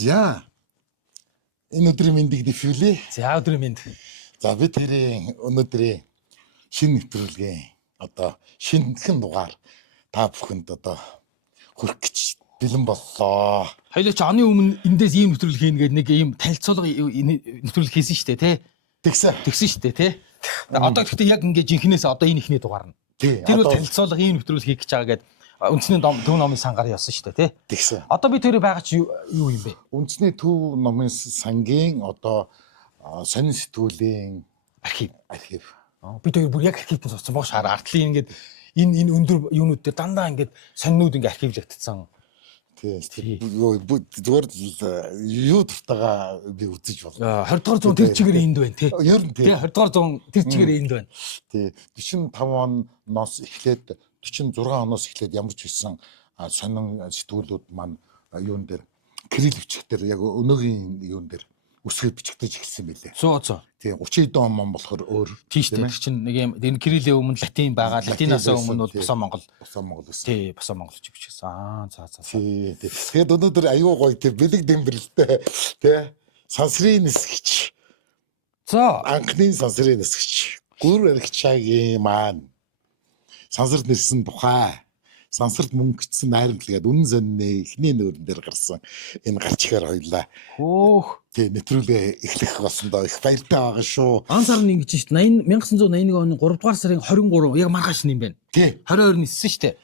За. Энэ өдрийн мэндийг дэвшүүлээ. За өдрийн мэнд. За бид тэрийн өнөөдрийн шинэ нэвтрүүлгийн шинэхэн дугаар та бүхэнд хүрэх гэж бэлэн боллоо. Хоёулаа ч оны өмнө эндээс ийм нэвтрүүлэг хийн гэдэг нэг ийм танилцуулга нэвтрүүлэг хийсэн шүү дээ, тий? Тэгсэн шүү дээ, тий? Одоо гэхдээ яг ингээд жинхнээс одоо энэ ихний дугаар нь. Тэр бол танилцуулга ийм нэвтрүүлэг хийх гэж байгаа гэдэг үндэсний төв номын сангаар явсан шүү дээ, тий? Тэгсэн. Одоо би тэр байгаа чи юу юм бэ? Үндэсний төв номын сангийн сонин сэтгүүлийн архив. Би тэр бүр яг архивд суудсан боо шаар артлын ингээд энэ өндөр юунууд дээр дандаа ингээд сонинууд ингээд архивлагдсан. Тийм. Зүгээр юу тавтагаа би үзэж байна. 20 дугаар зуун тэр чигээр энд байна, тий? Ер нь тий. 20 дугаар зуун тэр чигээр энд байна. Тий. 45 оноос эхлээд 46 оноос эхлээд ямар ч байсан сонин сэтгүүлүүд маань юун дээр кирилл бичгээр яг өнөөгийн юун дээр үсгээр бичигдэж эхэлсэн байлээ. Зөө. Тий 30 эдэн он болохоор өөр. Тийш дээ. Тэр чинь нэг юм энэ кириллийн өмнө латин байгаа. Латинаас өмнө бол Босоо Монгол байсан. Тий, Босоо Монголч бичсэн. За. Тий. Тэгээд өнөөдөр аюу гоё тий бэлэг дэмбэрэлтэй тий сансрын нисгч. За Анхны сансрын нисгч. Гүр архичаагийн маань сансарт нэрсэн тухай сансарт мөнгөцсөн найрамдлагад үнэн сонины эхний нүүрэн дээр гарсан энэ гарч ихээр хоёлаа. Тий нэвтрүүлгээ эхлэх болсон доо их баяртай байгаа шүү. Он сарын ингэж шүү дээ. 1981 оны 3 дугаар сарын 23 яг маргааш нь юм байна. Тий 22 ниссэн шүү дээ.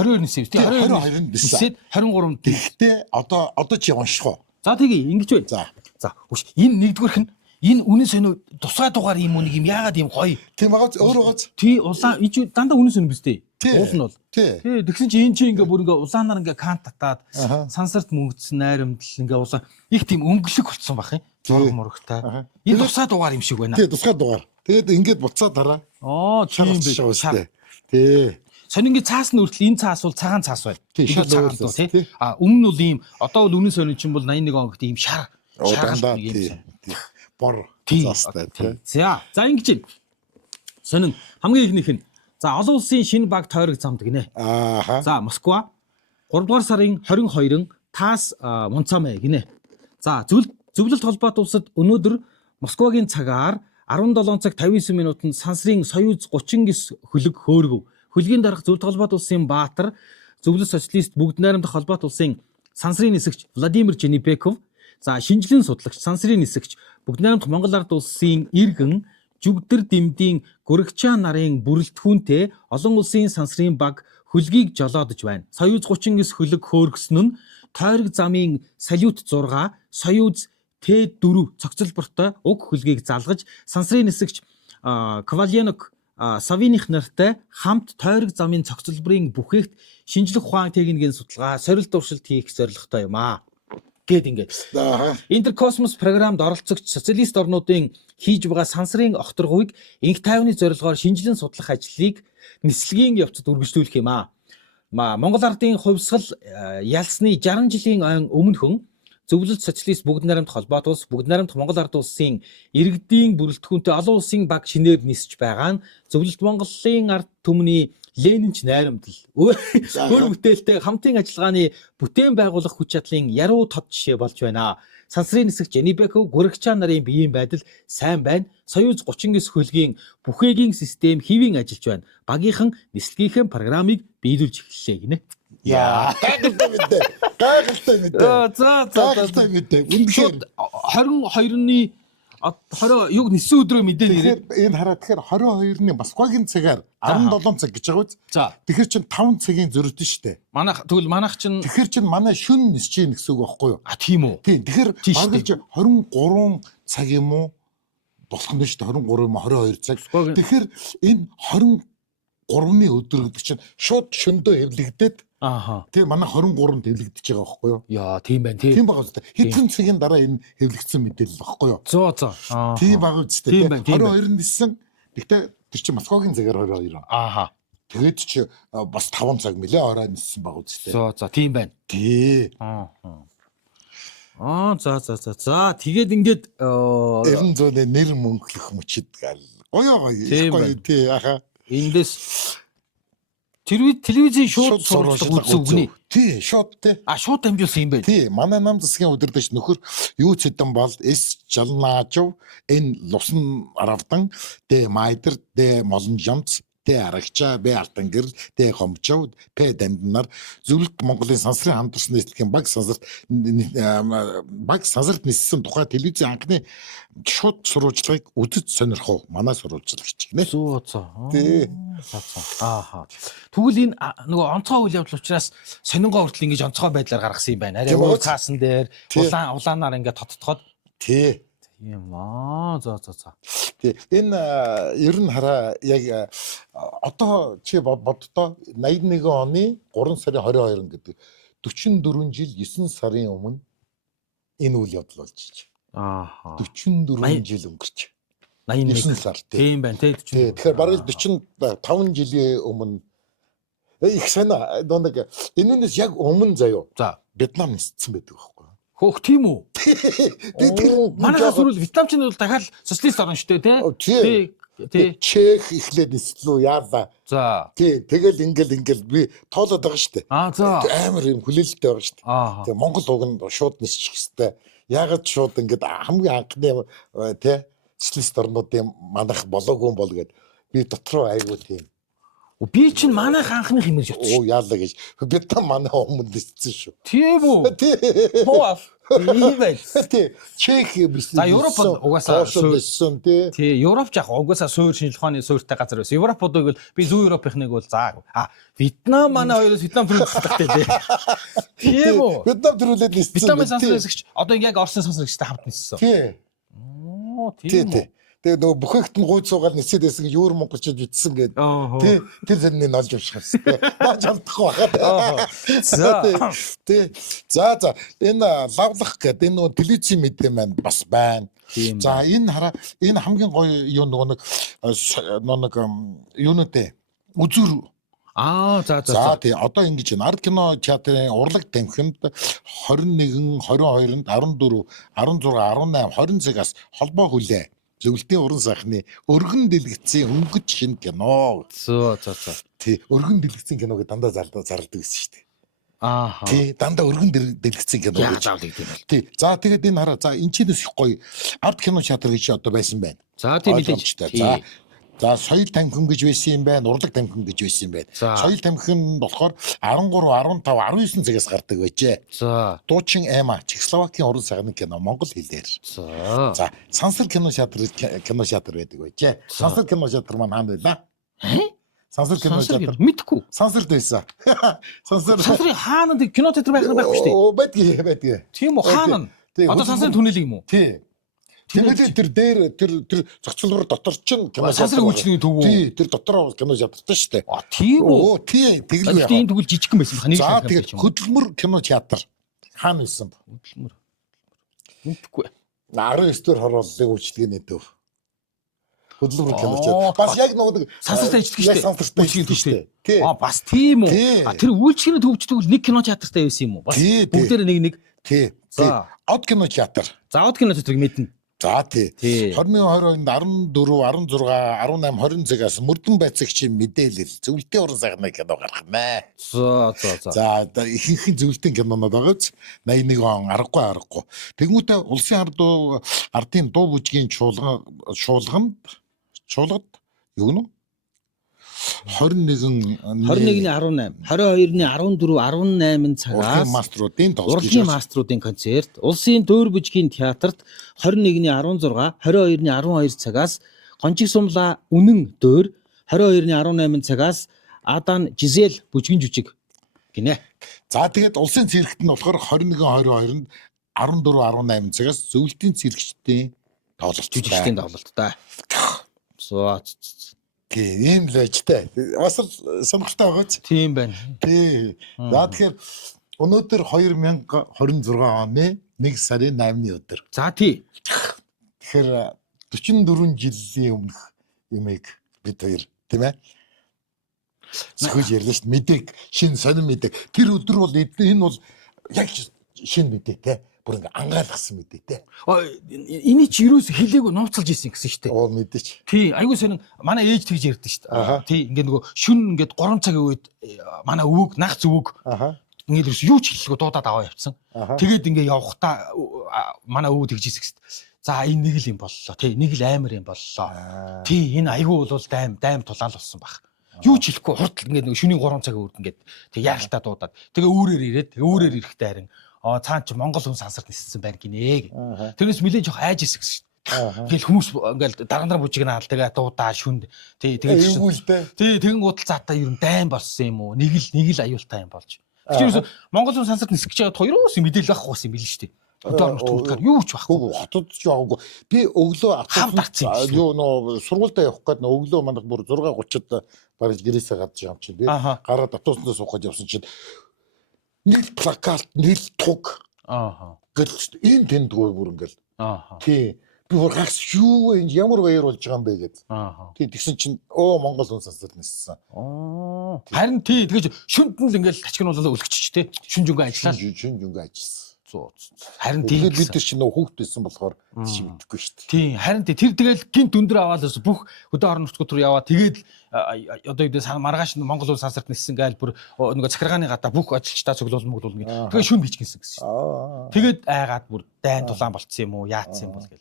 22 ниссэн тий 22 ниссэн. 23 Тэгтээ одоо чи унших уу? За тэгье ингэж бай. За үш энэ нэгдүгээрх нь энэ үнэн сонио тусгай дугаар юм уу нэг юм яагаад юм гоё. Тийм байгаа өөрөө гоц. Тий улаан ич дандаа үнэн сонио биз дээ. Уул нь бол. Тий. Тэгсэн чи энэ чинь ингээ бүр ингээ улаанаар ингээ кант татаад сансарт мөнгөцсөн найрамдал ингээ улаан их тийм өнгөлөг болцсон бах юм. Зураг мурагтай. Энэ тусгай дугаар юм шиг байна. Тий тусгай дугаар. Тэгээд ингээд буцаад дараа. Тийм бэ. Тий. Сонин ингээ цаас нь хүртэл энэ цаас бол цагаан цаас байна. Шал цагаан дуу тий. Өмнө нь бол ийм одоо бол үнэн сонио чинь бол 81 он гэдэг ийм шаргалт юм. Бор заастай тий. За ингэж сонин хамгийн ихнийх нь за олон улсын шинэ баг тойрог замд гинэ. За Москва 3 дугаар сарын 22-нд таас Монцамэ гинэ. За зөвлөлт холбоот улсад өнөөдөр Москвагийн цагаар 17 цаг 59 минутанд сансрын Союз 39 хөлөг хөөргөв. Хөлгийн дарга зөвлөлт холбоот улсын Баатар, зөвлөлт социалист бүгд найрамдах холбоот улсын сансрын нисгч Владимир Женипеков, за шинжлэн судлагч сансрын нисгч бүгд найрамдах Монгол ард улсын иргэн Жүгдэр Дэмдийн Гөрөгчаа нарын бүрэлдэхүүнтэй олон улсын сансрын баг хөлгийг жолоодож байна. Союз 39 хөлөг хөөргсөн нь тойрог замын салют 6, Союз Т4 цогцлбортой уг хөлгийг залгаж сансрын нисгч Каваленок Савиних нартай хамт тойрог замын цогцлборын бүхээгт шинжлэх ухаан техникийн судалгаа, сорилт уршилт хийх зорилготой юм аа. Гэт ингээд. Интеркосмос програмд оролцогч социалист орнуудын хийж байгаа сансрын огторгуйг инх тайвны зорилгоор шинжилэн судлах ажлыг нислэгийн явцад үргэлжлүүлэх юм аа. Монгол ардын хувьсгал ялсны 60 жилийн өмнөхөн зөвлөлт социалист бүгд найрамдах холбоот улс бүгд найрамдах Монгол ард улсын иргэдийн бүрэлдэхүүнтэй олон улсын баг шинээр нисэж байгаа нь зөвлөлт Монголын ард түмний Ленинч найрамдал өөр бүтээлтэй хамтын ажиллагааны бүтээн байгуулах хүч чадлын яруу тод жишээ болж байна. Сансрын нисгч Женипеков Гөрөгчаа нарын биеийн байдал сайн байна. Союз 39 хөлгийн бүхээгийн систем хэвийн ажиллаж байна. Багийнхан нислэгийнхэн программыг биелүүлж эхэллээ гинэ. Гайхалтай мэдээ. Үнэхээр 22-ны 20 юг нисэн өдрөө мэдээ нэрээ. Энэ хараа тэгэхээр 22-ны Москвагийн цагаар 17 цаг гэж байгаа үз. Тэгэхээр чин 5 цагийн зөрөлдөн штэ. Манайх чин тэгэхээр чин манай шүн нисэж ийн гэсэн үг байхгүй юу? Тийм үү. Тийм. Тэгэхээр багж 23 цаг юм уу? Болох нь штэ 23 юм 22 цаг. Тэгэхээр энэ 23-ны өдөр гэдэг чинь шууд шөндөө хэвлэгдээд тийм манай 23-нд хэвлэгдэж байгаа байхгүй юу? Яа, тийм байна тий. Тийм байгаа үстэй. Хэдэн цагийн дараа энэ хэвлэгдсэн мэдээлэл байхгүй юу? Зөө. Тийм байгаа үстэй. 22-нд ниссэн. Гэхдээ тэр чинь Москвагийн цагаар 22. Тэгээд чи бас 5 цаг мөлий орой ниссэн байгаа үстэй. За, тийм байна. Тий. За. Тэгээд ингээд 90 нэр мөнгөлөх мөчд гал. Гоё. Тий. Эндээс телевизийн шууд сурвалжлага үзсэн үгний. Тий, шууд тий. Шууд дамжуулсан юм байна. Тий, манай нам засгийн удирдагч нөхөр юу ч хэдэн бол С-Жалнаажов энэ Лусан Аравдан Д Майдер Д Молонжамц Д Арагчаа Б Алтан гэрэл Д Гомчов П Дамднаар зөвлөлт Монголын сансрын хамтарсан нийслэлийн баг сансарт ниссэн тухай телевизийн анхны шууд сурвалжлагыг үзэж сонирхов. Манай сурвалжлагч гинэ. Зөө. Тий. Тэгвэл энэ нөгөө онцгой үйл явдал учраас сонингоо хүртэл ингэж онцгой байдлаар гаргасан юм байна. Арай өөр цаасан дээр улаанаар ингээд тоттоход. Тий. Тийм аа. За. Тий. Энэ ер нь хараа яг одоо чи боддоо 81 оны 3 сарын 22 гэдэг 44 жил 9 сарын өмнө энэ үйл явдал болж байна. 44 жил өнгөрч. 81 сар тийм байна тий. Тэгэхээр бараг 45 жилийн өмнө их санаа нэг энэс яг өмнө заяо. За Вьетнам ниссэн байдаг байхгүй. Хөөх тийм үү? Тэгээд манайхаас бол Вьетнамч нь бол дахиад социалист орн шүү дээ тий. Чех ихлээд нислүү яалаа. За. Тий, тэгэл ингээл би тоолоод байгаа шүү дээ. За. Амар юм хүлээлттэй байгаа шүү дээ. Тэгээ Монгол уг нь шууд нисчих хэвээр. Ягаад шууд ингээд хамгийн анхны тий социалист орнуудын манайх болоогүй юм бол гээд би дотроо айгуу тийм. Би чинь манайх анхны хэмэж ятсан. Яалаа гэж. Вьетнам манай өмнө ниссэн шүү. Тийм үү? Хоо. Тийм байл. Тий. Чех биш. За Европод угаасаа ниссэн тий. Тий, Европ яг угаасаа суур шинжлэх ухааны суурьтай газар байсан. Европодыг бол би зүүн Европынхныг бол заагүй. Вьетнам манай хоёроос Вьетнам төрүүлсэн тий. Тийм үү? Вьетнам төрүүлээд ниссэн. Вьетнамын сансрагч одоо яг Орсын сансрагчтай хамт ниссэн. Тий. Тийм үү? Тэгээ нөгөө бүхээгт нь гуйд суугаад нисээд байсан гэж өөр монголчууд битсэн гээд. Тий. Тэр зэнний нолж авчихсан. Нолж авдахгүй байхад. Тий. За. Энэ лавлах гэдэг энэ нөгөө телевизийн мэдээ маань бас байна. За энэ хараа энэ хамгийн гоё юу нөгөө нэг юунуудэ үзүр. За тий. Одоо ингэж байна. Арт кино театрын урлаг тамхинд 21, 22-нд 14, 16, 18, 20 цагаас холбоо хүлээ. Зөвлөлтийн уран сайхны өргөн дэлгэцийн өнгөж шинэ кино. За. Тий, өргөн дэлгэцийн киног дандаа зарладаг гэсэн шүү дээ. Тий, дандаа өргөн дэлгэцийн кино гэж. Тий. За тэгээд энэ хараа. За энэ чинээс их гоё арт кино театр гэж одоо байсан байна. За тийм мэдээж. За соёл тамхин гэж байсан юм байна, урлаг тамхин гэж байсан юм байна. Соёл тамхин болохоор 13, 15, 19 цагаас гардаг байжээ. За. Дуучин Эма, Чехословакийн уран сайхны кино монгол хэлээр. За, сансар кино театр байдаг байжээ. Сансар кино театр маань хаана байлаа? Сансар кино театр мэдхгүй. Сансарт байсан. Сансрын хаана кино театр байхгүй шүү дээ. Байдаг. Тийм үү хаана? Одоо сансрын түнэлэг юм уу? Тий. Тэгээд тэр дээр тэр зохицолбор дотор чинь кино сансрын үйлчлэгийн төв үү? Тий, тэр дотор кино театртай шүү дээ. Тийм үү? Тий, тэглээ. Энэ тэгвэл жижигхэн байсан байна. За тэгээд хөдөлмөр кино театр хаана байсан бэ? Хөдөлмөр. Мэдхгүй. 19-р хорооллын үйлчлэгээний төв. Хөдөлмөр кино театр. Бас яг нэг сансарт ажилладаг шүү дээ. Сансарт ажилладаг шүү дээ. Тий. Бас тийм үү? Тэр үйлчлэгээний төвчдөг нэг кино театртай байсан юм уу? Бас бүгдээр нэг. Тий. Од кино театр. За од кино театрыг мэднэ. За тий. 2022-нд 14, 16, 18, 20 цагаас мөрдөн байцаагчийн мэдээлэл зөвлөлтийн уран сайхны кино гарах нэ. За. За ихэнх зөвлөлтийн кинонод байгааз 81 он аргагүй. Тэгмүүдээ улсын ардын дуу бүжгийн чуулганд юу гэнэ? 21-ний 18, 22-ны 14, 18 цагаас урлагийн маструудын концерт, улсын дөөр бүжгийн театрт 21-ний 16, 22-ны 12 цагаас Гончиг сумлаа үнэн дөөр, 22-ны 18 цагаас Адан Жизел бүжгийн жүжиг гинэ. За тэгээд улсын цэрэгт нь болохоор 21, 22-нд 14, 18 цагаас зөвлөлтийн цэрэгчдийн тоглолт жүжигчдийн тоглолттой. Ийм л байжтай. Бас л сонирхолтой байгааз. Тийм байна. Тий. За тэгэхээр өнөөдөр 2026 оны 1 сарын 8-ны өдөр. За тий. Тэгэхээр 44 жилийн өмнөх юмыг бид хоёр тийм ээ. Сөхөж ярьлаа шүү дээ. Мэдээг шинэ сонин мэдээг. Тэр өдөр бол энэ бол яг шинэ мэдээ те. бүр ингээ ангаалгасан мэдээ те. Эний чи юус хэлээгүй нууцлж ийсэн гэсэн шүү дээ. Оо мэдээч. Тий, айгуу сонин манай ээж тэгж ярьдэн шүү дээ. Тий, ингээ нөгөө шүн ингээд 3 цагийн үед манай өвөг нагц өвөг ингээд юу ч хэллэхгүй дуудаад аваа явцсан. Тэгээд ингээ явхдаа манай өвөг тэгж ийсэн гэсэн. За энэ нэг л юм боллоо. Тий, нэг л амар юм боллоо. Тий, энэ айгуу бол дайм тулаал болсон баг. Юу ч хэлэхгүй хурдл ингээд нэг шөнийн 3 цагийн үед ингээд тэг яаралтаа дуудаад. Тэгээ үүрээр ирээд үүрээр ирэхдээ харин цаан чи Монгол хүн сансарт ниссэн байна гинэ. Тэрнээс нэлээд жоох айж ирсэн гэсэн. Тэгэл хүмүүс ингээл дарандраа бужигнаал тэгээ дуудаа шүнд. Тэгэн гуталцаатаа ер нь дайм болсон юм уу? Нэг л аюултай юм болж. Тэгэхээр Монгол хүн сансарт нисэх гэж байгаа хоёроос мэдээлэл авахгүй байсан юм билээ шүү дээ. Өдөр тултахаар юу ч байхгүй. Хотод ч яваагүй. Би өглөө юу нөө сургуультай явах гээд өглөө манайх бүр 6:30-д бараг гэрээсээ гадж юм чинь би гараа татууснаас суухад явсан чинь нэг плакат, нэг туг. Гэл энэ тэндгүй бүр ингээл. Тий. Би бүр хагас юу вэ? Ямар баяр болж байгаа юм бэ гэд. Тий тэгсэн чинь Монгол хүн сансарт ниссэн. Харин тий тэгэж шүнд нь л ингээл тачгнуулаад өлгчих тий. Шүн жүнгээ ажиллаа. Шүн жүнгээ ажилласан. Харин тийм бид нар чинь хүүхд байсан болохоор чи мэдэхгүй шүү дээ. Тийм харин тэр тэгэл гинт өндөр аваад бүх хөдөө орон нутгууд руу яваа. Тэгээд одоо юу гэдэг маргааш Монгол улс сансарт ниссэн гайл бүр нөгөө захиргааны гадаа бүх ажилчдаа цуглуулсан мөглүүлнэ. Тэгээ шүн бичгэнсэн гэсэн шүү. Тэгээд айгаад бүр дайн тулаан болцсон юм уу? Яатсан юм бол гэл.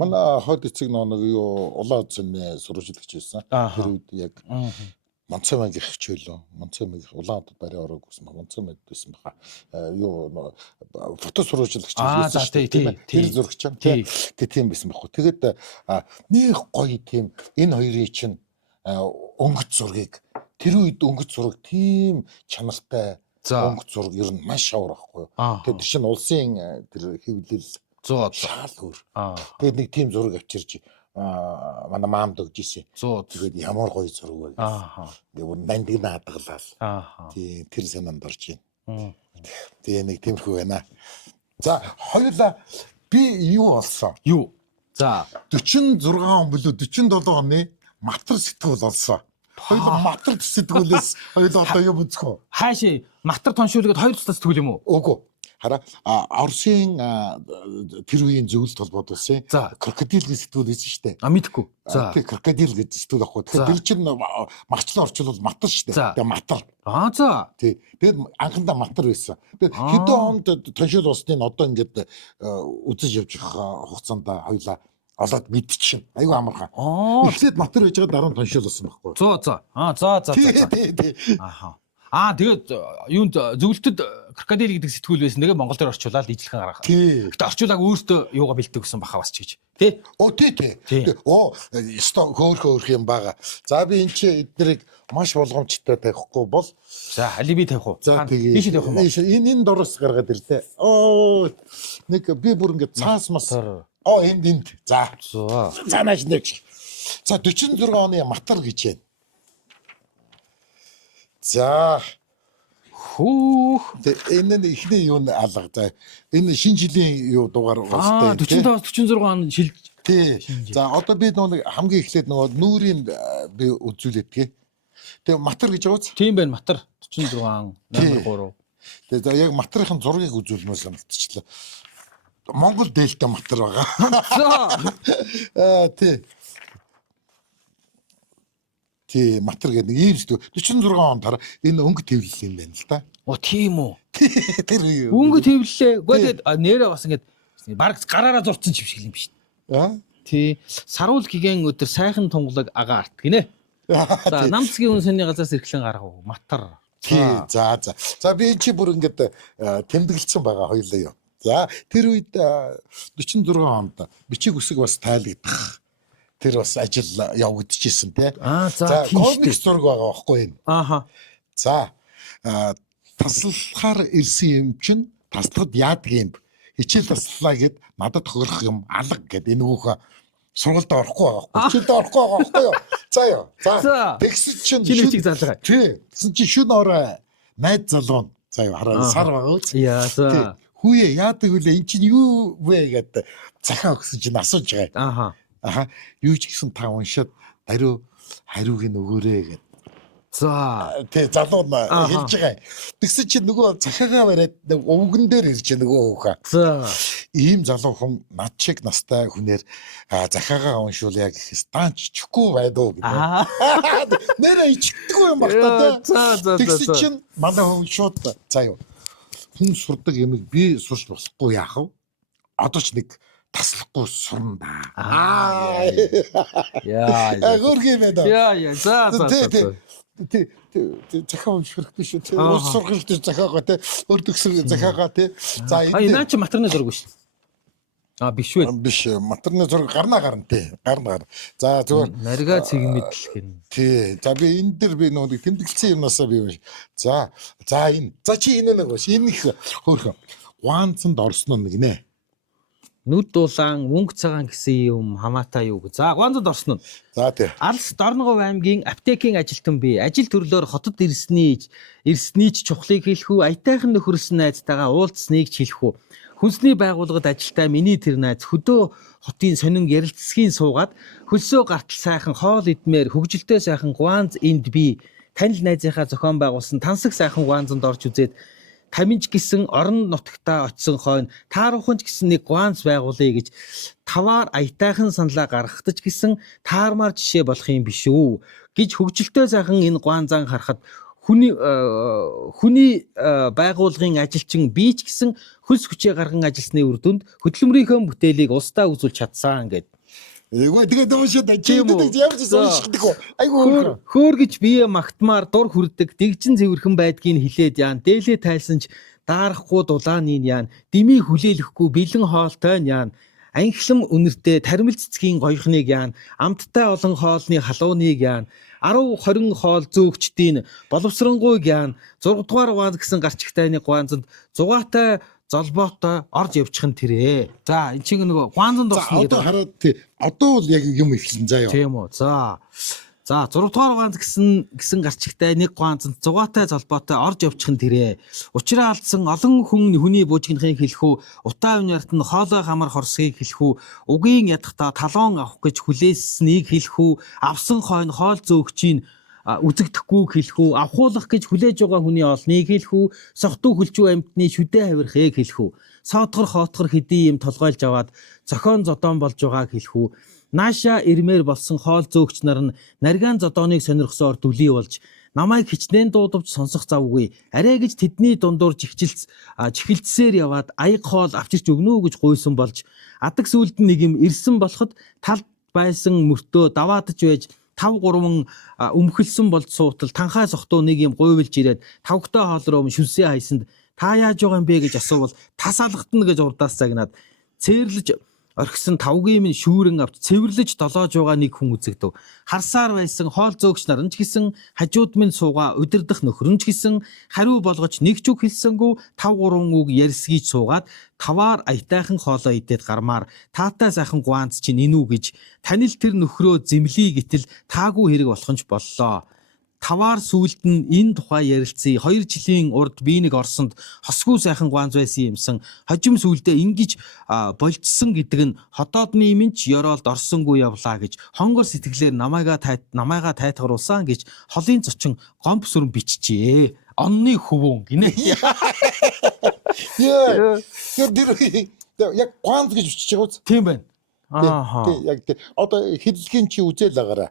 Манай хойд эцэг нэг юу улаан зэний сурвалжлагч байсан. Тэр үед яг Монцой маягийн хөвчөөлөө. Монцой маягийн улаан хот барай ороог гэсэн Монцой маяг байсан баха. Юу фото сурвалжлагч байсан шүү дээ. Тэр зурагч юм. Тийм байсан баха. Тэгээд нэг гоё тийм энэ хоёрын чинь өнгөц зургийг тэр үед өнгөц зураг тийм чанартай өнгөц зураг ер нь маш шавар байхгүй юу. Тэгээд чинь улсын тэр хэвлэл шаал өөр. Тэгээд нэг тийм зураг авчирч манай маамд өгч ийсэн. Тэгээд ямар гоё зураг вэ гэсэн. Тэгээд нандиг наадгалаа. Тийм тэр санаанд орж байна. Тэгээ нэг тиймэрхүү байна. За хоёулаа би юу болсон? Юу? За 46 он болоо 47 оны матар сэтгүүл болсон. Хоёулаа матар сэтгүүлээс хоёулаа одоо юу бүцгөө? Хаашаа матар тоншуулгаад хоёр туслах сэтгүүл юм уу? Үгүй. Хараа Оросын тэр үеийн зөвлөлт холбоод байсан. Крокодил гэж сэтгүүл байсан шүү дээ. Мэдэхгүй. За. Тэг крокодил гэж сэтгүүл ахгүй. Тэгэхээр тэр чинь марчлан орчуулбал матар шүү дээ. Тэгээ матар. За. Тий. Тэгээд анхандаа матар байсан. Тэгээд хэдэн онд тоншил усныг одоо ингээд үзэж явж байгаа хугацаанд хоёлаа олоод мэдчихэв. Айгу амархан. Эхлээд матар гэж байгаа дараа нь тоншил болсон байхгүй. За. Тий. Тэгээд юунд зөвлөлтөд крокодил гэдэг сэтгүүл байсан. Тэгээ Монгол дээр орчуулаад ижлэхэн гаргах. Гэтэ орчуулааг өөртөө юугаа бэлддэг гэсэн баха бас ч гэж. Тий? Тий. Өсто хөөх юм байгаа. За би энэ чи эднэрийг маш болгоомжтой тавихгүй бол за алиби тавих уу? Ийш тавих юм уу? Энэ дороос гаргаад ирлээ. Нэг би бүр ингээд цаас мас. Энд. За. Нааш нэг. За 46 оны матар гэж байна. За энэ ихний юу алга. За энэ шинэ жилийн юу дугаар болтой. 45-46 он шилж. Тий. За одоо би нэг хамгийн эхлээд нөгөө нүүрийн би үзүүлээдгээ. Тэгээ матар гэж байгаа үз? Тийм байна матар 46 номер 3. Тэгээ за яг матрын зургийг үзүүлмээр санагдчихлаа. Монгол дээлтэй матар байгаа. Тий. Тий, матар гэдэг нэг ийм зүйл. 46 онд дараа энэ өнгө твлэл юм байна л да. Тийм үү? Тэр өнгө твлэлээ. Гэхдээ нэрээ бас ингэж баг гараараа зурцсан ч шиг юм биш. Тий. Саруул гигэн өдөр сайхан тунгалаг агаа арт гинэ. За намцгийн хүн сонины газраас эрхлэн гаргав. Матар. Тий. За. За би чи бүр ингэж тэмдэглэсэн байгаа хоёлаа юу. За тэр үед 46 онд бичиг үсэг бас тайлагдах. Тэр бас ажил явагдчихсэн тий. За комикс зураг байгаа байхгүй юм. За таслахаар ирсэн юм чинь таслахад яадаг юм. Хичээл таслаа гэд надад тохирох юм алга гэд энэ хүүхэн сургуульд орохгүй байгаа. Хичээлд орохгүй байгаа байхгүй юу? За ёо. За тэгсэн чинь чиний залгаа. Тий. Тэгсэн чинь шүн орой найд залуу. За ёо хараа сар байгаа үз. Яасан. Хүүе яадаг вүлээ эн чинь юу вэ гэд захаа өгсөн чинь асууж байгаа. Юу ч гэсэн та уншаад хариуг нь өгөөрэй гэд. За. Тэ залуу нь хэлж байгаа. Тэгсэн чинь нөгөө захиагаа бариад өвгөн дээр ирж нөгөө хөөхөө. За. Ийм залуу хүн над шиг настай хүнээр захиагаа уншуулъя гэхээс даанч чихгүй байдуу гэдэг. Нэрээ ичдэггүй юм багтаа тэ. Тэгсэн чинь манай хүн шууд заа юу. Хүн сурдаг юмыг би сурч болохгүй яах вэ? Одоо ч нэг таслахгүй сурна да. Яа. Гөргий мэдээ. Яа. За. Тэ захиа унших биш үү? Уус сурах хэрэгтэй захиагаа тэ. Өөр төгсөр захиагаа тэ. За энэ наа чи матерны зураг биш. Биш үү? Биш. Матерны зураг гарна тэ. Гарна. За зүгээр нарга цэг мэдлэх юм. Тий. За би энэ дэр би нөгөө тэмдэглэсэн юмнасаа би юм. За энэ. За чи энэ нэг биш. Энэ их хөөрхөн. Гуанцанд орсон нэг нэ. Нүд дулаан, мөнгө цагаан гэсэн юм хамаатай юу гэ. За, гуанзад орсон нь. За тий. Алс Дорногов аймгийн аптекийн ажилтан би. Ажил төрлөөр хотод ирсний ч чухлыг хэлэх үү, аятайхан нөхөрсөн найзтайгаа уулзсныг ч хэлэх үү. Хүнсний байгууллагад ажилтаа миний тэр найз хөдөө хотын сонин ярилцсхийн суугаад хөлсөө гартал сайхан хоол идмээр хөгжилтэй сайхан гуанз энд би танил найзынхаа зохион байгуулсан тансаг сайхан гуанзанд орж үзээд Таминч гэсэн орон нутагтаа очисон хойно тааруханч гэсэн нэг гуанз байгуулъя гэж таваар аятайхан саналаа гаргахтаж гэсэн таармаар жишээ болох юм биш үү гэж хөгжилтэй сайхан энэ гуанзаан харахад хүний байгууллагын ажилчин би ч гэсэн хөлс хүчээ гарган ажилласны үр дүнд хөдөлмөрийнхөө бүтээлийг устдаа үзүүлж чадсан гэд. Эйгөө тэгээд уушаад ачаад ямар ч уншигдаг уу. Айгуу хөөр гэж бие магтмаар дур хүрдэг дэгжин цэвэрхэн байдгийг хэлээд яан дээлээ тайлсан ч даарахгүй дулааныг яан дими хүлээлэхгүй бэлэн хоолтой яан анхлам үнэртэй таримл цэцгийн гоёхныг яан амттай олон хоолны халууныг яан 10-20 хоол зөөгчдийн боловсронгуйг яан 6 дугаар гуанз гэсэн гарчигтай нэг гуанзанд зугаатай золбоотой орж явчих нь тэрэ. За энэ чинь нөгөө гуанзанд орсон гэдэг. Одоо хараад тий. Одоо бол яг юм ихлэн заа юу. Тийм үү. За 6 дугаар гуанз гэсэн гарчигтай нэг гуанзанд зугаатай золбоотой орж явчих нь тэрэ. Учраа алдсан олон хүний буужигнахыг хэлэх үү, утаа үнярт нь хоолой хамар хорсгийг хэлэх үү, угийн ядахтаа талон авах гэж хүлээсснийг хэлэх үү, авсан хойно хоол зөөгчийн үзэгдэхгүй хэлэх үү, авахуулах гэж хүлээж байгаа хүний олныг хэлэх үү, сохтуу хүлжүү амьтны шүдэ хавирхыг хэлэх үү, соотгор хоотгор хэдий юм толгойлж аваад зохион зодон болж байгааг хэлэх үү, нааша ирмээр болсон хоол зөөгч нар нь наргаан зодооныг сонирхсоор дүлий болж намайг хичнээн дуудавч сонсох завгүй арай гэж тэдний дундуур чихэлцсээр яваад аяг хоол авчирч өгнө үү гэж гуйсан болж адаг сүлд нэг юм ирсэн болоход талд байсан мөртөө даваадж байж 5-3 өмхөлсөн болж суутал танхаа сохтуу нэг юм гуйвлж ирээд тавгтай хоол руу шүлсээ хайсанд та яаж байгаа юм бэ гэж асуувал тасаалгатна гэж урдаас загнаад цээрлэж орхисон тавгийн минь шүүрэн авч цэвэрлэж долоож байгаа нэг хүн үзэгдэв. Харсаар байсан хоол зөөгч нар ч гэсэн хажууд минь суугаа удирдах нөхөр нь ч гэсэн хариу болгож нэг ч үг хэлсэнгүй 5-3 үг ярьсгийж суугаад таваар аятайхан хоолоо идээд гармаар таатай сайхан гуанз чинь инүү гэж танил тэр нөхрөө зэмлий гэтэл таагүй хэрэг болох нь ч боллоо. Таваар сүулт нь энэ тухай ярилцъя. 2 жилийн урд би нэг Оросонд хосгүй сайхан гуанз байсан юмсан. Хожим сүулдэ ингэж болцсон гэдэг нь хотоодны минь ёроолд орсонгүй явлаа гэж хонгор сэтгэлээр намайгаа тайтгаруулсан гэж холын зочин гомб сүрэн бичжээ. Онны хөвөн гинэ. Яа. Яг гуанз гэж бичиж байгаа үст. Тийм байна. Тий, яг тий. Одоо хэдэлгийн чи үзэл агараа.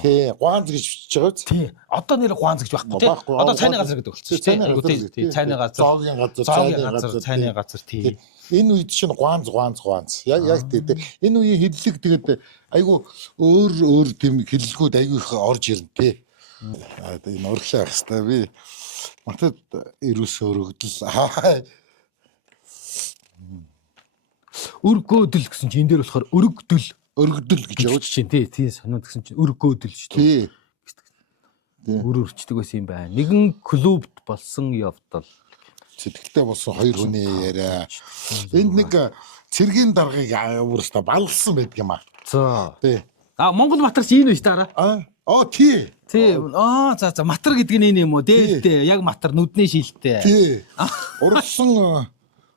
Тий, гуанз гэж бичиж байгаа үст. Тий. Одоо нэр гуанз гэж байхгүй тий. Одоо цайны газар гэдэг болчихсон. Тий, цайны газар. Зоогийн газар, цайны газар тий. Энэ үед чинь гуанз. Яг тий. Энэ үеийн хэдлэг тэгээд айгу өөр тийм хэллэгүүд айгу их орж ирнэ тий. Энэ урагшаа хэвээр би матад ирүүс өргөдөл. Өргөөдөл гэсэн чинь энэ дээр болохоор өргөдөл гэж явж чинь тий сониуд гэсэн чинь өргөөдөл шүү дээ. Тий. Өр өрчдөг байсан юм байна. Нэгэн клубт болсон явдал. Сэтгэлтэй болсон 2 хүний яриа. Энд нэг цэргийн даргаыг өөрөөсөө балгалсан байдаг юм аа. За. Тий. Монгол матарч энэ биш дараа. Тий. Тий. За матар гэдэг нь энэ юм уу? Дээлтэй. Яг матар нүдний шилтэй. Тий. Ургасан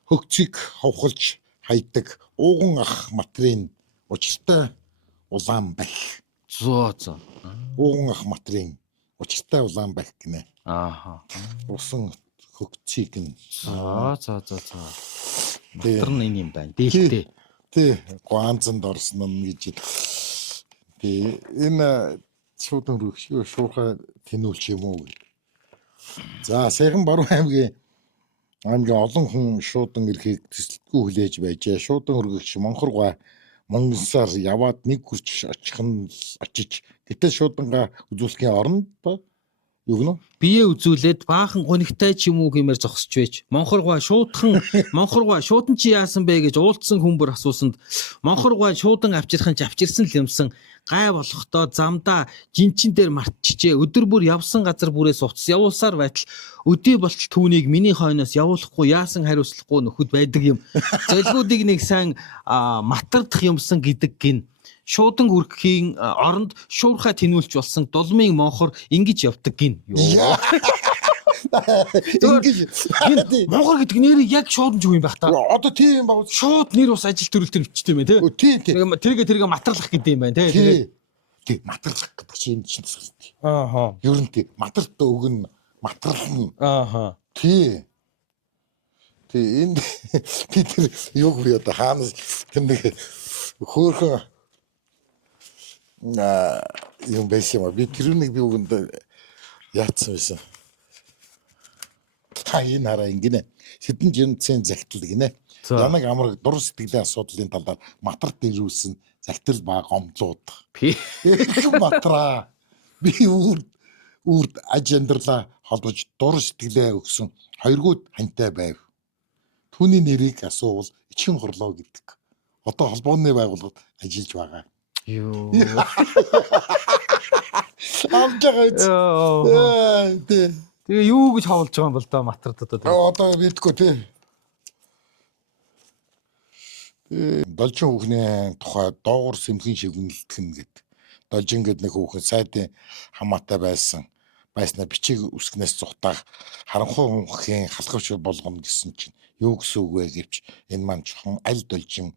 хөгцийг хавхалж хайдаг ууган ах матрын учиртай улаан байх. За. Ууган ах матрын учиртай улаан байх гинэ. Ааха. Усан хөгцийг нь. За. Тий. Тэр нэг юм байна. Дээлтэй. Тий, ганцанд орсон юм гэж. Тий, энэ шуудан рүү шуурхай тэнүүлч юм уу? За, Сайхан Баруун аймгийн олон хүн шуудан ирэхийг төсөлтгүй хүлээж байжээ. Шуудан өргөгч Монхоргой Монгосоор яваад нэг хүрч очиж гэтэл шуудангаа үзүүлэхийн оронд юу гэнэ? Бие үзүүлээд баахан гонигтай ч юм уу гэмээр зогсож байж. Монхоргой шуудан чи яасан бэ гэж уулзсан хүн бүр асуусанд Монхоргой шуудан авчирхан ч авчирсан л юмсан. Гай болохдоо замдаа жинчин дээр мартчихжээ. Өдөр бүр явсан газар бүрээс уцс явуулсаар байтал өдий болтол түүнийг миний хойноос явуулахгүй яасан хариуцлахгүй нөхөд байдаг юм. Золиодыг нэг сайн матардах юмсан гэдэг гин. Шуудан үргэхийн оронд шуурхай тэнүүлч болсон дулмын монхор ингэж явдаг гин. Монхор гэдэг нэр яг шуудан ч юу юм байх та. Одоо тийм юм баг. Шууд нэр бас ажил төрөл төр бичтэй юм тий. Тэргээ матарлах гэдэг юм байна тий. Тий, матарлах гэдэг чинь чинь. Ааха. Ер нь тий, матарт өгн матрална. Ааха. Тий. Энд би тэр юу хөө одоо хаанаас тэр нэг хөөхөн юм байсан юм. Би тэр нэг би өгөнд яатсан байсан. Та энэ хараа ингэнэ. Хэдэн жинцэн загтал гинэ. Янаг амраг дур сэтгэлийн асуудлын талаар матарт ирүүлсэн загтал ба гомдлууд. Матраа. Би үрд ажендрлаа холбож дур сэтгэлээ өгсөн хоёргууд хантай байв. Түүний нэрийг асуувал Ичин хорлоо гэдэг. Одоо холбооны байгууллагад ажиллаж байгаа. Юу. Тэгээ юу гэж хавуулж байгаа юм бол да матарт одоо. Одоо мэдгүй тий. Должин хүүхний тухай доогуур сэмхэн шигнэлтгэн гэдэг. Должин гэдэг нэг хүүхэн сайдын хамаатай байснаа бичиг үсгнээс зүхтаах харанхуй хүнхийн халахвч болгоно гэсэн чинь юу гэсэн үг вэ гэвч энэ маань чохон аль должин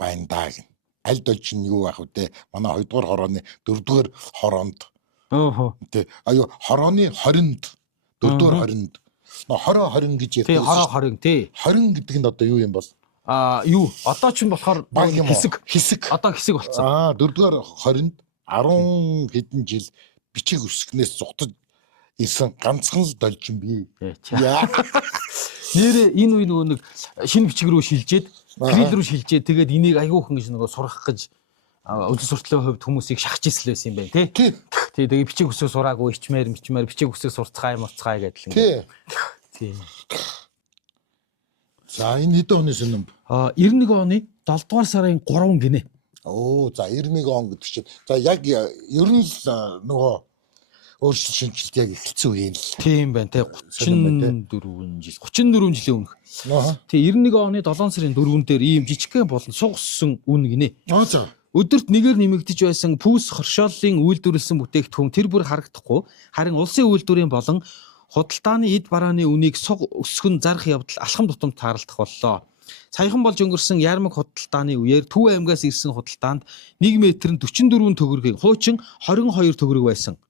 байндаа гин. Аль должин юу ах вэ? Манай 2 дугаар хорооны 4 дугаар хороонд тий хорооны 20-нд 4 дугаар 20-нд 20 гэж ярьдаг. Тий 20 тий. 20 гэдэг нь одоо юу юм бол? Юу одоо ч юм болохоор хэсэг. Одоо хэсэг болсон. 4 дугаар 20-нд 10 хэдэн жил бичиг үсгнээс зугтаж ирсэн ганцхан л должин бий. Нэрээ энэ үе нөгөө нэг шинэ бичиг рүү шилжээд грил рүү шилжээд тэгээд энийг аягүйхан гэж нөгөө сурах гэж өдөр суртлын хувьд хүмүүсийг шахаж ирсэн байсан юм байна тий. Тэгээд бичиг үсэг сураагүй ичмээр бичиг үсэг сурцгаая гэдэг юм. Тий. За энэ хэдэн оны сүнэм? 91 оны 7 дугаар сарын 3 гинэ. За 91 он гэдэг чинь за яг ер нь л нөгөө өөрчлөлт шинжилт яг эхэлсэн үе юм л. Тийм байна те 34 жилийн өмнөх. Тий 91 оны 7 сарын 4-н дээр ийм жижигхэн болон сугссан үн гинэ. За. Өдөрт нэгээр нэмэгдэж байсан пүүс хоршооллын үйлдвэрлэсэн бүтээгдэхүүн тэр бүр харагдахгүй харин улсын үйлдвэрийн болон худалдааны эд барааны үнийг суг өсгөн зарах явдал алхам тутамд тааралдах боллоо. Саяхан болж өнгөрсөн Ярмаг худалдааны үеэр Төв аймгаас ирсэн худалдаанд 1 метр нь 44 төгрөгийн хуучин 22 төгрөг байсан.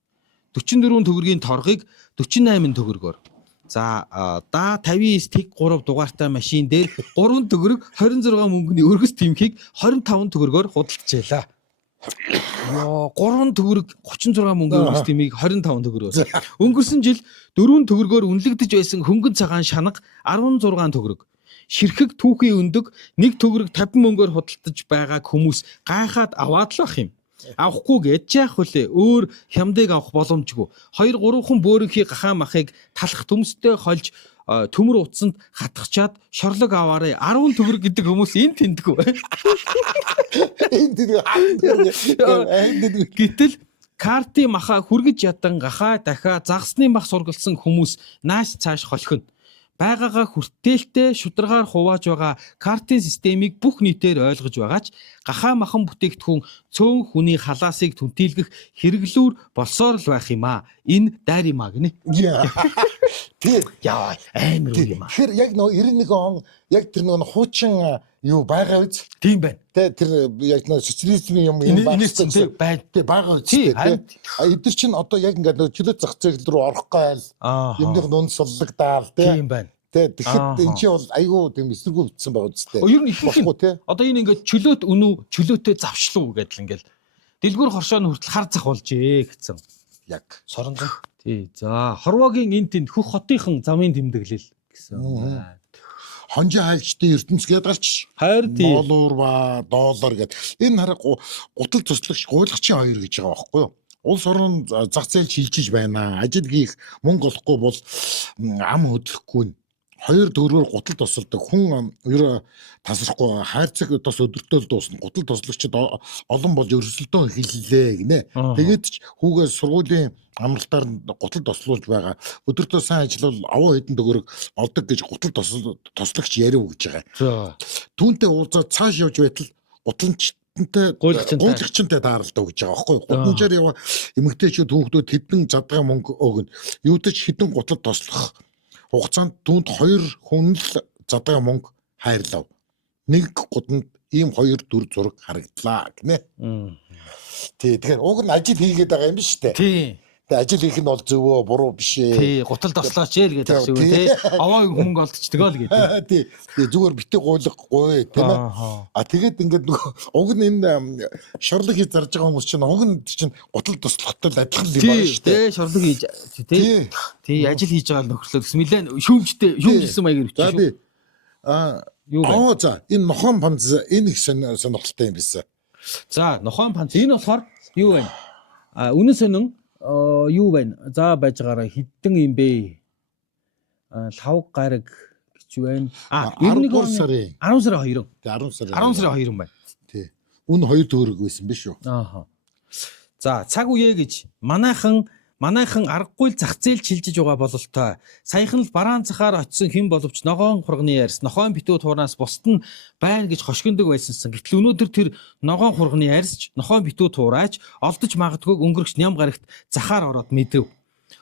44 төгрөгийн торгыг 48 төгрөгөөр. За да 59 тэг 3 дугаартай машин дээр 3 төгрөг 26 мөнгөний өргөс тэмхийг 25 төгрөгөөр худалдажээ. Яа 3 төгрөг 36 мөнгөний өргөс тэмхийг 25 төгрөгөөр. Өнгөрсөн жил 4 төгрөгөөр үнэлэгдэж байсан хөнгөн цагаан шанаг 16 төгрөг. Ширхэг түүхийн өндөг 1 төгрөг 50 мөнгөөр худалдаж байгааг хүмүүс гайхаад аваад л ах юм. Авахгүй гэж яах вүлээ өөр хямдыг авах боломжгүй 2 3 хүн бөөрийнхий гахаа махыг талах төмстэй хольж төмөр утсанд хатгачаад шорлог аваарэ 10 төгрөг гэдэг хүмүүс энэ тэндгүй. Гэтэл картын маха хүргэж ядан гахаа дахиа загсны мах сургалсан хүмүүс нааш цааш холхино. Байгаагаа хүртээлтэй шударгаар хувааж байгаа картын системийг бүх нийтээр ойлгож байгаач гахаа махан бүтээгдэхүүн цөөн хүний халаасыг түнтийлгэх хэрэглүүр болсоор л байх юм аа. Энэ дайр юм аа гинэ. Тий. Яа амар юм аа. Тэгэхээр яг нөө 91 он яг тэр нөгөө хуучин юу байгаа үз. Тийм байна. Тэ тэр яг нэг социализмын юм Инээсэн тий байгаа үз тэ. Эдгээр чинь одоо яг ингээд нэг чөлөө зах зээл рүү орох гайл юмных нүн суллагдаал тэ. Тийм байна. Тэ тэгэхэд эн чинь бол айгүй тийм эсэргүү битсэн байгаа үз тэ. Ер нь их одоо энэ ингээд чөлөөт өнөө чөлөөтэй завшлуу гэдэл ингээд дэлгүүр хоршооны хүртэл хар зах болжээ гэсэн. Яг соронзон. Тий. За хорвоогийн энэ тэнд хөх хотынхан замын тэмдэглэл гэсэн. Хонжи хайлчтай ертөнц гээд гарч Хайр тий. доллар ба доллар гээд энэ хараг гутал туслагч гуйлагчийн хоёр гэж байгаа байхгүй юу? Улс орон зах зээл шилжиж байна. Ажил хийх мөнгө олохгүй бол ам хөдлөхгүй. Хоёр төгрөгөөр гутал тусалдаг хүн ерөө тасрахгүй хайрцаг тус өдөртөө дуусна. Гутал туслагчид олон болж өрсөлдөөн эхэллээ гинэ. Тэгээд ч хүүгээ сургуулийн амралтаар гутал тослуулж байгаа. Өдөртөө сайн ажиллавал аваа хэдэн төгрөг олдог гэж гутал тослагч яриа өгж байгаа. За. Түүнтэй уулзаад цааш явж байтал гуталчтай гуйлагчтай тааралдаа гэж байгаа байхгүй юу? Гутамжаар яваа эмэгтэйчүүд хүүхдүүд хэдэн задгаа мөнгө өгнө. Юудаж хэдэн гутал тослох хугацаанд түүнд хоёр хүн л задгаа мөнгө хайрлав. Нэг гутанд ийм 2-4 зураг харагдлаа гинэ. Тий, тэгэхээр уг нь ажил хийгээд байгаа юм биш үү? Тий. Тэгээ ажил хийх нь бол зөвөө буруу биш ээ. Тий, гутал тослооч ээ гэдэг шиг үү тий. Аваа хөнгө олдчихдаг л гэдэг. Тий. Тэгээ зүгээр битээ гуйлгахгүй тийм ээ. Тэгээд ингээд нөгөө уг нь энэ шорлог хийж зарж байгаа хүмүүс чинь уг нь чинь гутал тослохтой л адилхан юм байна шүү дээ. Тий, шорлог хийж тий. Тий, ажил хийж байгаа нөхрлөө гэсэн нэлээд шүүмжлсэн маягаар өччих шүү. За энэ нохон панц энэ их сонирхолтой юм байсан. За нохон панц энэ болохоор юу вэ? Үнэн сонин юу вэ? За байж байгаараа хідэн юм бэ? 5 гараг гэж байна. 11 сарын 10 сарын 2. Тий 10 сарын 2 байна. Тий. Үн 2 төгрөг байсан биш үү? За цаг үе гэж манайхан аргагүй зах зээл шилжиж байгаа бололтой. Саяхан л бараан цахаар очисон хэн боловч ногоон хурганы арьс, нохоон битүү туунаас бусд нь байна гэж хошгиндог байсансан. Гэтэл өнөөдөр тэр ногоон хурганы арьсч, нохоон битүү туураач олдож магадгүй өнгөрөгч ням гарагт захаар ороод мэдэв.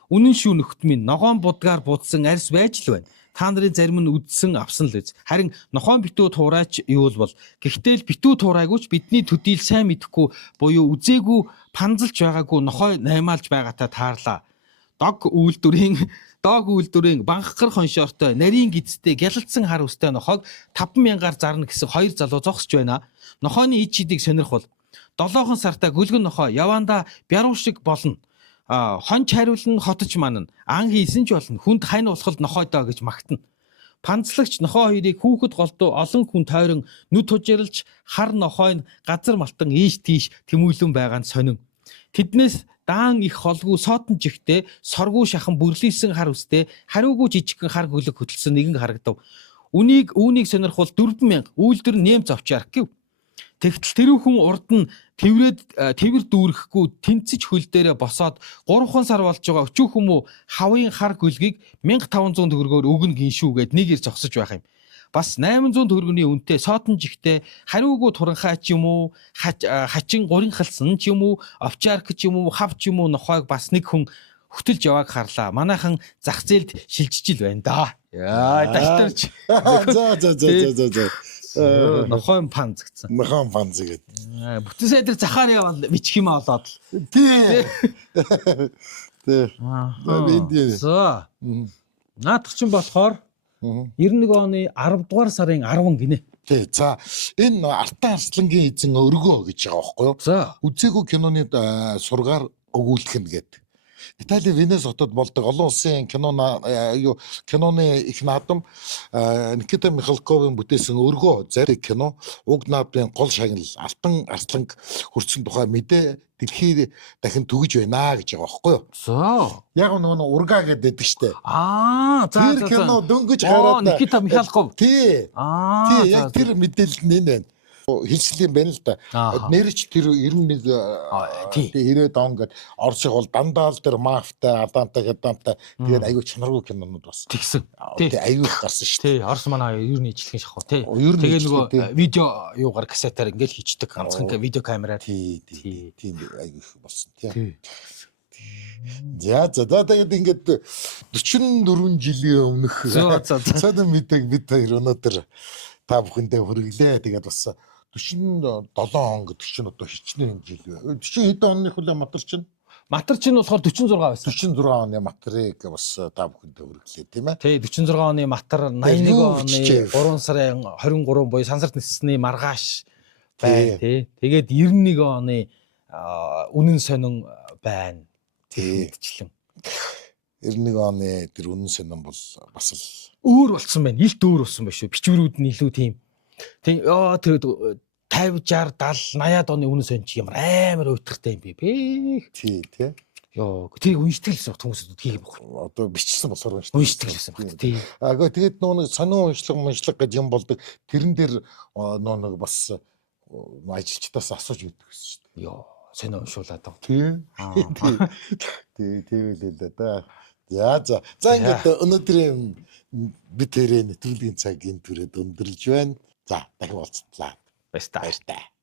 Үнэн шүү нөхд минь ногоон будгаар будсан арьс байж л байна. Та нарын зарим нь үдсэн авсан л үз. Харин нохоон битүү туураач юу л бол. Гэхдээ л битүү туурайгүйч бидний төдийл сайн мэдэхгүй буюу үзээгүй панзалж байгаагүй нохой наймаалж байгаатай таарлаа. Дог үйлдвэрийн банхгар хоншоортой нарийн гидстэй гялалцсан хар үстэй нохойг 5,000-аар зарна гэсэн хоёр залуу зогсож байна. Нохойны ид шидийг сонирхвол 7 сартаа гүлгэн нохой яванда бяруу шиг болно. Хонч хариулна хотож манна. Ан хийсэн ч болно. Хүнд хань болоход нохойдоо гэж магтана. Панцлагч нохой хоёрыг хүүхэд голдуу олон хүн тойрон нүд хужирлж хар нохойн газар малтан ийш тийш тэмүүлэн байгаа нь сонин. Тэднээс даан их холгүй соотон жигтэй соргүй шахан бүрлийсэн хар үстэй хариугүй жижигхэн хар гөлөг хөтөлсөн нэгэн харагдав. Үүнийг сонирхвол 4,000 үйлдвэр нэм зовчаар гэв. Тэгтэл тэрүүхэн урд нь тэвэр дүүрэхгүй тэнцэж хөл дээрээ босоод 3 сар болж байгаа өчүүх юм уу хавын хар гөлгийг 1500 төгрөгөөр өгнө гин шүү гэд нэг ир зогсож байх юм. Бас 800 төгрөгийн үнэтэй соотон жигтэй хариугүй туранхай ч юм уу хачин гурин халсан ч юм уу овчарк ч юм уу хавч юм уу нохойг бас нэг хүн хөтөлж явааг харлаа. Манайхан зах зээлд шилжиж л байна да. Яа далтарч. За. Нохойн панц гэсэн. Нохойн панц гэдэг. Бүтэн сайдар захаар явал бичих юм олоод л. Тий. За. Наадах чинь болохоор 91 оны 10 дугаар сарын 10 гинэ. Тий. За энэ Артан Арслангийн эзэн өргөө гэж байгаа байхгүй юу? За. Үзээгүй киноны сургаар өгүүлэх нь гэдэг. Итали Венес хотод болдог олон улсын киноны их наадам Никита Михалковын бүтээсэн өргөө зариг кино уг наадмын гол шагнал Алтан Арсланг хүрсэн тухай мэдээ дэлхийд дахин түгэж байна гэж байгаа байхгүй юу? За. Яг нөгөө ургаа гэдэг штэ. За. Тэр кино дөнгөж хараад Никита Михалков. Тий. Тий, яг тэр мэдээлэл нь энэ байна. Хэлслийн байна л да. Нэрч тэр 91 90-ад он гээд Оросыг бол дандаа л тэр мафтай, алдаантай, тэгээд аюу чанаргүй кинонууд бас тэгсэн. Тий, аюу их гарсан шүү дээ. Тий, Орос манай ер нь ижлэх шахав тий. Тэгээд нөгөө видео юугаар кассетаар ингээл хийчдэг ганцхан видео камераар. Тий, аюу их болсон тий. За тэгээд ингээд 44 жилийн өмнөх цаадаа мэдэг бид хоёр өнөөдөр та бүхэндээ хүргэлээ. Тэгээд бас 47 он гэдэг чинь одоо хичнээн хэмжээ. 40 хэдэн оны хүлээ матар чинь? Матар чинь болохоор 46 байсан. 46 оны матрыг бас та бүхэндээ хүргэлээ тийм ээ. Тий 46 оны матар 81 оны 3 сарын 23 буюу сансарт ниссний маргааш байна тий. Тэгээд 91 оны үнэн сонин байна. Тий. Мэдчлэн. 91 оны тэр үнэн сонин бол бас л өөр болсон байна. Илт өөр болсон байна шүү. Бичвэрүүд нь илүү тийм. Тэг тэр 50 60 70 80-аад оны үнэн сонин чи ямар амар уйтгартай юм бэ? Тий. Йоо, тэрийг уншдаг л хүмүүсүүд хийх юм байна. Одоо бичсэн болохоор Уншдаг л байсан байна. Тий. Агаа тэгээд нөө сонин уншлаг гэж юм болдог. Тэрэн дээр нөө бас ажилчдаас асууж өгдөг гэсэн шүү дээ. Йоо, сонин уншуулаад байгаа. Тий. Тэгвэл л да. За ингээд өнөөдрийн бид тэрийн нэвтрүүлгийн цаг энэ түрээд өндөрлж байна. За дахин уулзтлаа. Баярлалаа.